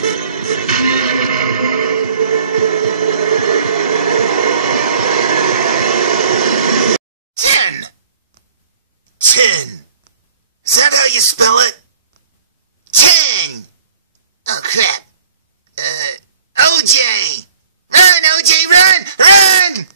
Tin. Is that how you spell it? Tin. Oh, crap. OJ. Run, OJ, run! Run!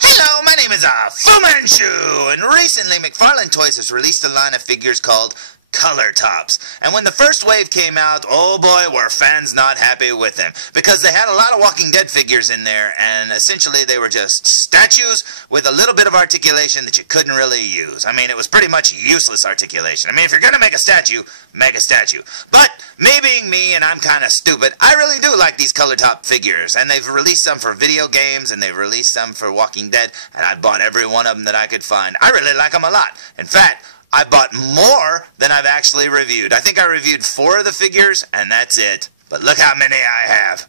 Hello, my name is Fu Manchu, and recently McFarlane Toys has released a line of figures called Color Tops. And when the first wave came out, oh boy, were fans not happy with them, because they had a lot of Walking Dead figures in there, and essentially they were just statues with a little bit of articulation that you couldn't really use. I mean, it was pretty much useless articulation. I mean, if you're gonna make a statue, make a statue. But me being me, and I'm kind of stupid, I really do like these Color Top figures, and they've released some for video games, and they've released some for Walking Dead, and I bought every one of them that I could find. I really like them a lot. In fact, I bought more than I've actually reviewed. I think I reviewed 4 of the figures, and that's it. But look how many I have.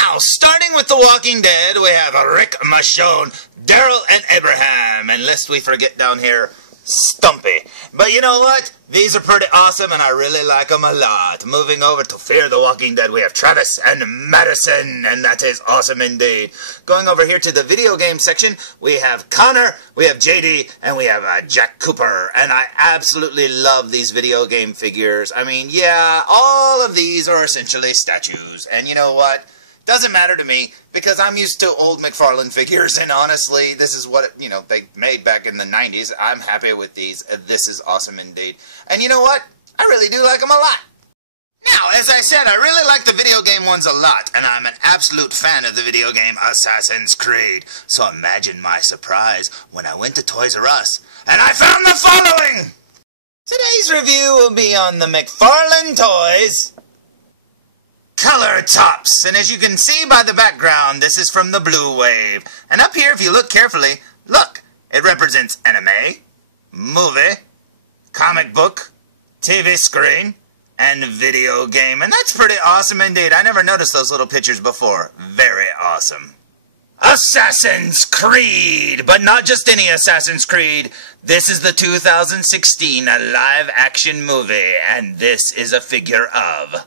Now, starting with The Walking Dead, we have Rick, Michonne, Daryl, and Abraham. And lest we forget down here, Stumpy. But you know what? These are pretty awesome, and I really like them a lot. Moving over to Fear the Walking Dead, we have Travis and Madison, and that is awesome indeed. Going over here to the video game section, we have Connor, we have JD, and we have Jack Cooper. And I absolutely love these video game figures. I mean, yeah, all of these are essentially statues. And you know what? Doesn't matter to me, because I'm used to old McFarlane figures, and honestly, this is what, you know, they made back in the 90s. I'm happy with these. This is awesome indeed. And you know what? I really do like them a lot. Now, as I said, I really like the video game ones a lot, and I'm an absolute fan of the video game Assassin's Creed. So imagine my surprise when I went to Toys R Us, and I found the following! Today's review will be on the McFarlane Toys Color Tops, and as you can see by the background, this is from the Blue Wave. And up here, if you look carefully, look, it represents anime, movie, comic book, TV screen, and video game. And that's pretty awesome indeed. I never noticed those little pictures before. Very awesome. Assassin's Creed! But not just any Assassin's Creed. This is the 2016 live-action movie, and this is a figure of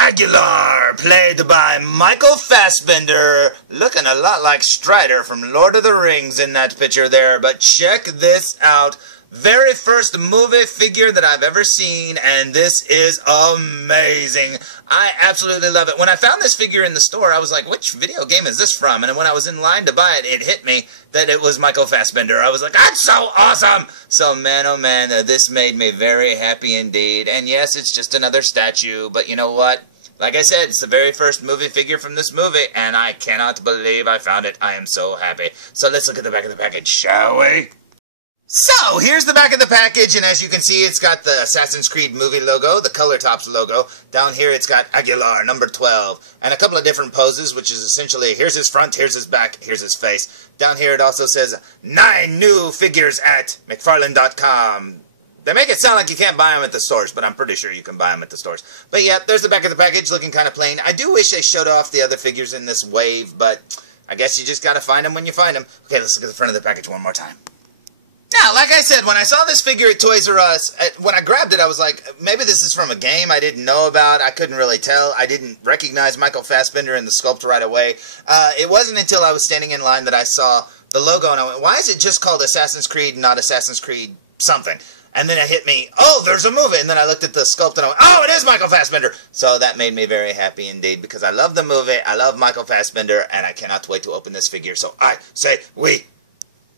Aguilar, played by Michael Fassbender, looking a lot like Strider from Lord of the Rings in that picture there, but check this out. Very first movie figure that I've ever seen, and this is amazing. I absolutely love it. When I found this figure in the store, I was like, which video game is this from? And when I was in line to buy it, it hit me that it was Michael Fassbender. I was like, that's so awesome! So, man, oh man, this made me very happy indeed. And yes, it's just another statue, but you know what? Like I said, it's the very first movie figure from this movie, and I cannot believe I found it. I am so happy. So let's look at the back of the package, shall we? So, here's the back of the package, and as you can see, it's got the Assassin's Creed movie logo, the Color Tops logo. Down here, it's got Aguilar, number 12, and a couple of different poses, which is essentially, here's his front, here's his back, here's his face. Down here, it also says, 9 new figures at McFarlane.com. They make it sound like you can't buy them at the stores, but I'm pretty sure you can buy them at the stores. But yeah, there's the back of the package, looking kind of plain. I do wish they showed off the other figures in this wave, but I guess you just gotta find them when you find them. Okay, let's look at the front of the package one more time. Now, like I said, when I saw this figure at Toys R Us, when I grabbed it, I was like, maybe this is from a game I didn't know about. I couldn't really tell. I didn't recognize Michael Fassbender in the sculpt right away. It wasn't until I was standing in line that I saw the logo, and I went, why is it just called Assassin's Creed and not Assassin's Creed something? And then it hit me, oh, there's a movie. And then I looked at the sculpt and I went, oh, it is Michael Fassbender. So that made me very happy indeed, because I love the movie, I love Michael Fassbender, and I cannot wait to open this figure. So I say we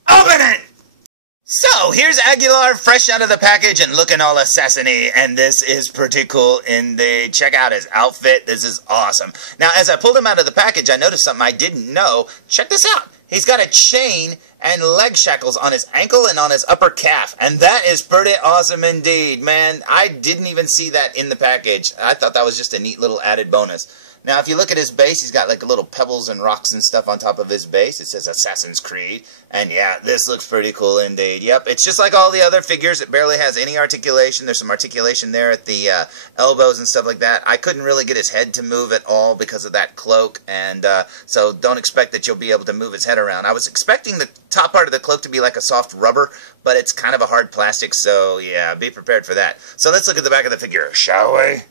open it! So, here's Aguilar fresh out of the package and looking all assassiny, and this is pretty cool indeed. Check out his outfit. This is awesome. Now, as I pulled him out of the package, I noticed something I didn't know. Check this out. He's got a chain and leg shackles on his ankle and on his upper calf, and that is pretty awesome indeed. Man, I didn't even see that in the package. I thought that was just a neat little added bonus. Now, if you look at his base, he's got like little pebbles and rocks and stuff on top of his base. It says Assassin's Creed. And yeah, this looks pretty cool indeed. Yep, it's just like all the other figures. It barely has any articulation. There's some articulation there at the elbows and stuff like that. I couldn't really get his head to move at all because of that cloak. And so don't expect that you'll be able to move his head around. I was expecting the top part of the cloak to be like a soft rubber, but it's kind of a hard plastic. So yeah, be prepared for that. So let's look at the back of the figure, shall we?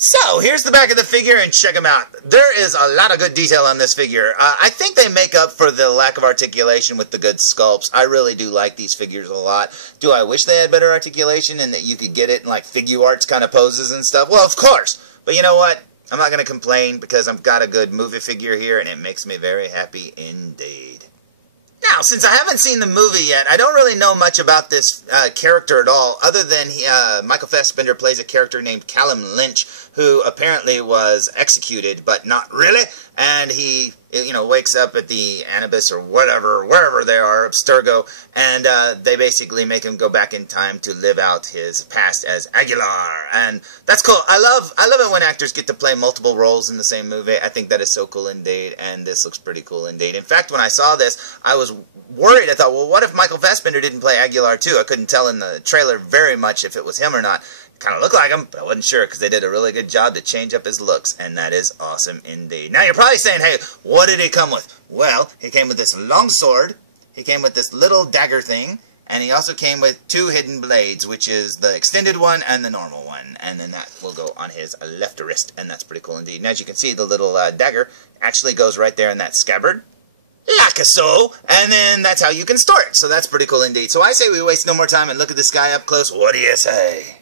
So, here's the back of the figure, and check them out. There is a lot of good detail on this figure. I think they make up for the lack of articulation with the good sculpts. I really do like these figures a lot. Do I wish they had better articulation and that you could get it in like figure arts kind of poses and stuff? Well, of course. But you know what? I'm not going to complain because I've got a good movie figure here, and it makes me very happy indeed. Now, since I haven't seen the movie yet, I don't really know much about this character at all, other than Michael Fassbender plays a character named Callum Lynch, who apparently was executed, but not really, and he, you know, wakes up at the Anubis or whatever, wherever they are, Abstergo, and they basically make him go back in time to live out his past as Aguilar, and that's cool. I love it when actors get to play multiple roles in the same movie. I think that is so cool indeed, and this looks pretty cool indeed. In fact, when I saw this, I was worried. I thought, well, what if Michael Fassbender didn't play Aguilar too? I couldn't tell in the trailer very much if it was him or not. Kind of looked like him, but I wasn't sure because they did a really good job to change up his looks, and that is awesome indeed. Now, you're probably saying, hey, what did he come with? Well, he came with this long sword, he came with this little dagger thing, and he also came with two hidden blades, which is the extended one and the normal one, and then that will go on his left wrist, and that's pretty cool indeed. And as you can see, the little dagger actually goes right there in that scabbard, like so, and then that's how you can store it, so that's pretty cool indeed. So I say we waste no more time and look at this guy up close. What do you say?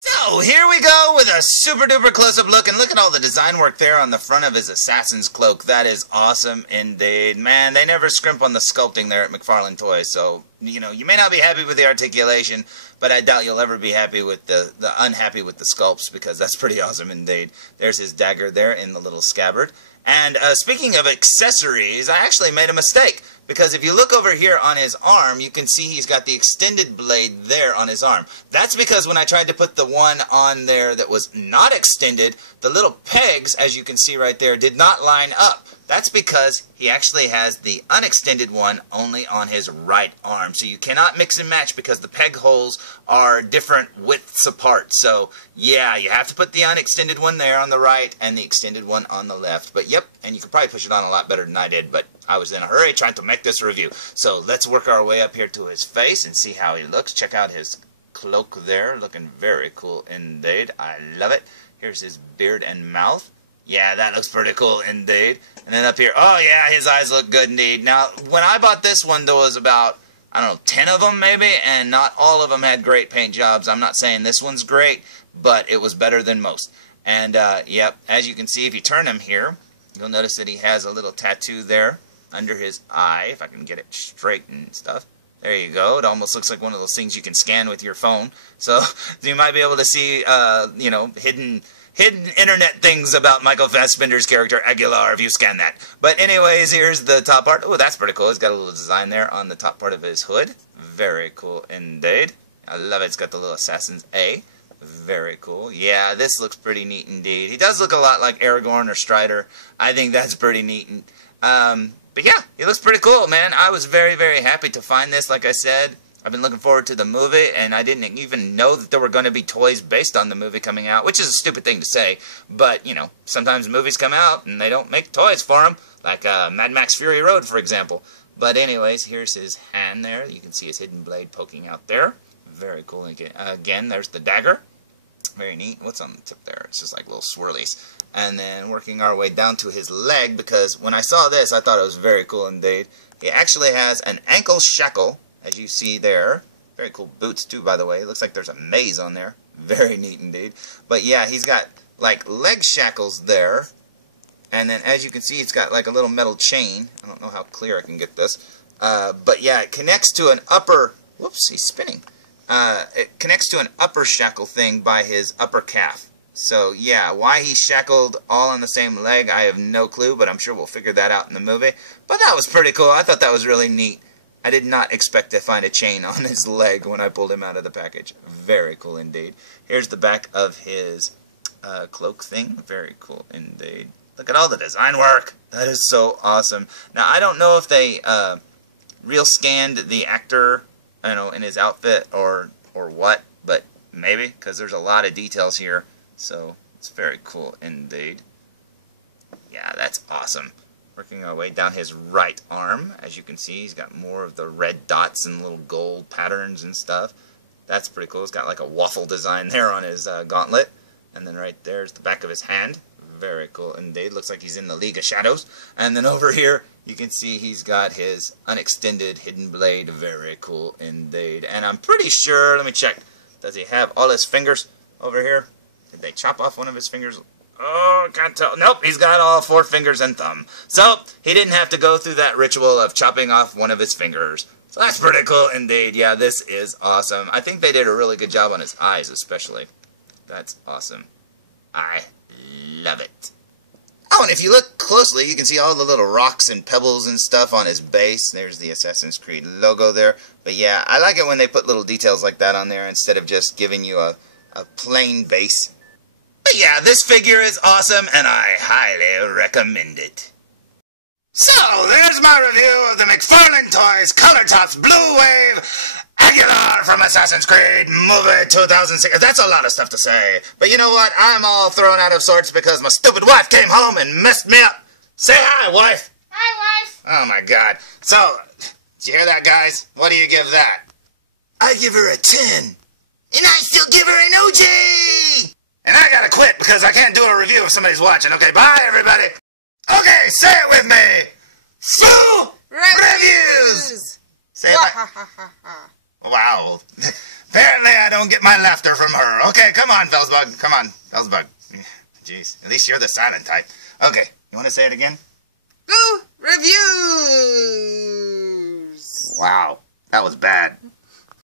So, here we go with a super duper close-up look, and look at all the design work there on the front of his assassin's cloak. That is awesome indeed. Man, they never scrimp on the sculpting there at McFarlane Toys, so, you know, you may not be happy with the articulation, but I doubt you'll ever be happy with the unhappy with the sculpts, because that's pretty awesome indeed. There's his dagger there in the little scabbard. And speaking of accessories, I actually made a mistake, because if you look over here on his arm, you can see he's got the extended blade there on his arm. That's because when I tried to put the one on there that was not extended, the little pegs, as you can see right there, did not line up. That's because he actually has the unextended one only on his right arm. So you cannot mix and match because the peg holes are different widths apart. So yeah, you have to put the unextended one there on the right and the extended one on the left. But yep, and you can probably push it on a lot better than I did, but I was in a hurry trying to make this review. So let's work our way up here to his face and see how he looks. Check out his cloak there, looking very cool indeed. I love it. Here's his beard and mouth. Yeah, that looks pretty cool indeed. And then up here, oh yeah, his eyes look good indeed. Now, when I bought this one, there was about, I don't know, 10 of them maybe, and not all of them had great paint jobs. I'm not saying this one's great, but it was better than most. And, yep, as you can see, if you turn him here, you'll notice that he has a little tattoo there under his eye, if I can get it straight and stuff. There you go. It almost looks like one of those things you can scan with your phone. So you might be able to see, you know, hidden internet things about Michael Fassbender's character Aguilar if you scan that. But anyways, here's the top part. Oh, that's pretty cool. It's got a little design there on the top part of his hood. Very cool indeed. I love it. It's got the little Assassin's A. Very cool. Yeah, this looks pretty neat indeed. He does look a lot like Aragorn or Strider. I think that's pretty neat. But yeah, he looks pretty cool, man. I was very, very happy to find this, like I said. I've been looking forward to the movie, and I didn't even know that there were going to be toys based on the movie coming out, which is a stupid thing to say, but, you know, sometimes movies come out and they don't make toys for them, like Mad Max Fury Road, for example. But anyways, here's his hand there. You can see his hidden blade poking out there. Very cool. Again, there's the dagger. Very neat. What's on the tip there? It's just like little swirlies. And then working our way down to his leg, because when I saw this, I thought it was very cool indeed. He actually has an ankle shackle, as you see there. Very cool boots too, by the way. It looks like there's a maze on there. Very neat indeed. But yeah, he's got like leg shackles there. And then as you can see, it's got like a little metal chain. I don't know how clear I can get this. But yeah, it connects to an upper... Whoops, he's spinning. It connects to an upper shackle thing by his upper calf. So yeah, why he's shackled all on the same leg, I have no clue, but I'm sure we'll figure that out in the movie. But that was pretty cool. I thought that was really neat. I did not expect to find a chain on his leg when I pulled him out of the package. Very cool indeed. Here's the back of his cloak thing. Very cool indeed. Look at all the design work. That is so awesome. Now, I don't know if they real scanned the actor, you know, in his outfit or what, but maybe, because there's a lot of details here. So, it's very cool indeed. Yeah, that's awesome. Working our way down his right arm. As you can see, he's got more of the red dots and little gold patterns and stuff. That's pretty cool. He's got like a waffle design there on his gauntlet. And then right there's the back of his hand. Very cool indeed. Looks like he's in the League of Shadows. And then over here, you can see he's got his unextended hidden blade. Very cool indeed. And I'm pretty sure, let me check. Does he have all his fingers over here? Did they chop off one of his fingers? Oh, can't tell. Nope, he's got all 4 fingers and thumb. So, he didn't have to go through that ritual of chopping off one of his fingers. So that's pretty cool indeed. Yeah, this is awesome. I think they did a really good job on his eyes, especially. That's awesome. I love it. Oh, and if you look closely, you can see all the little rocks and pebbles and stuff on his base. There's the Assassin's Creed logo there. But yeah, I like it when they put little details like that on there instead of just giving you a plain base. But yeah, this figure is awesome, and I highly recommend it. So, there's my review of the McFarlane Toys Color Tops Blue Wave Aguilar from Assassin's Creed Movie 2006. That's a lot of stuff to say. But you know what? I'm all thrown out of sorts because my stupid wife came home and messed me up. Say hi, wife. Hi, wife. Oh, my God. So, did you hear that, guys? What do you give that? I give her a 10. And I still give her an OG! And I gotta quit because I can't do a review if somebody's watching. Okay, bye, everybody. Okay, say it with me. Full reviews. Say it Wow. Apparently I don't get my laughter from her. Okay, come on, felzbug. Come on, felzbug. Jeez, at least you're the silent type. Okay, you want to say it again? Full reviews. Wow, that was bad.